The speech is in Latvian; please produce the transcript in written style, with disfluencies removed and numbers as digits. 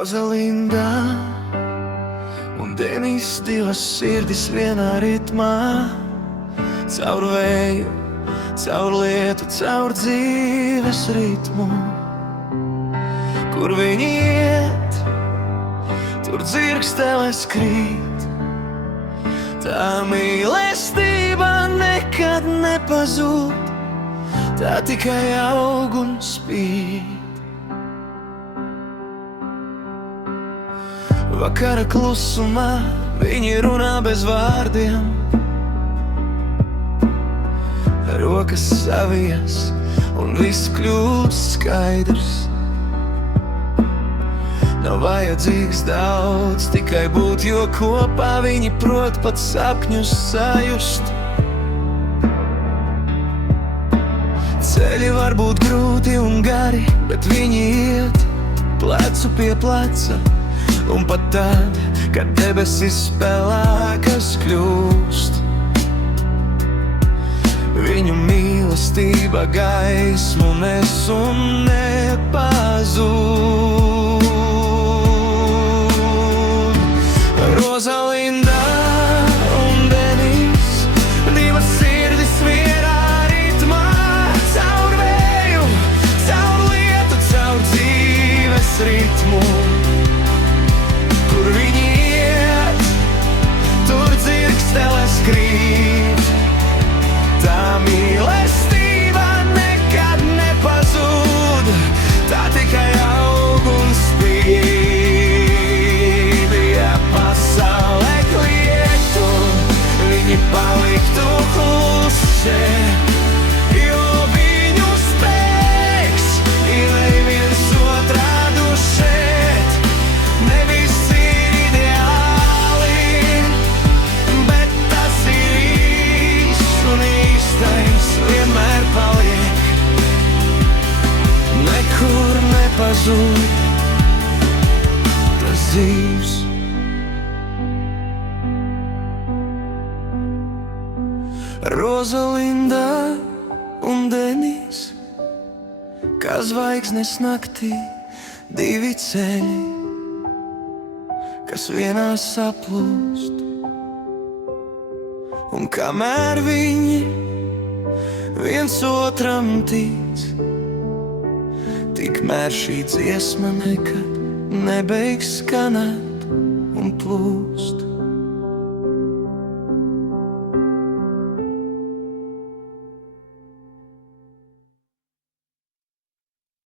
Rozalinda un Denis, divas sirdis vienā ritmā. Caur vēju, caur lietu, caur dzīves ritmu. Kur viņi iet, tur dzirksteles krīt. Tā mīlestība nekad nepazūd, tā tikai aug un spīd. Vakara klusumā viņi runā bez vārdiem. Rokas savijas un viss kļūst skaidrs. Nav vajadzīgs daudz, tikai būt, jo kopā viņi prot pat sapņus sajust. Ceļi var būt grūti un gari, bet viņi iet plecu pie pleca. Un pat tad, kad debesis pelēkas kļūst, viņu mīlestība gaismu nes un nepazūd. Rozalinda un Denis, divas sirdis vienā ritmā. Caur vēju, caur lietu, caur dzīves ritmu. Kur viņi iet, tur dzirksteles krīt. Tā mīlestība nekad nepazūd, tā tikai aug un spīd. Ja pasaulē kliegtu, viņi paliktu klusi, jo viņu spēks ir viens otrā dušēt. Nevis ir ideāli, bet tas ir īsts un īstais vienmēr paliek. Nekur nepazūd tas dzīvs. Rozalinda un Denis, kā zvaigznes naktī, divi ceļi, kas vienā saplūst. Un kamēr viņi viens otram tic, tikmēr šī dziesma nekad nebeigs skanēt un plūst.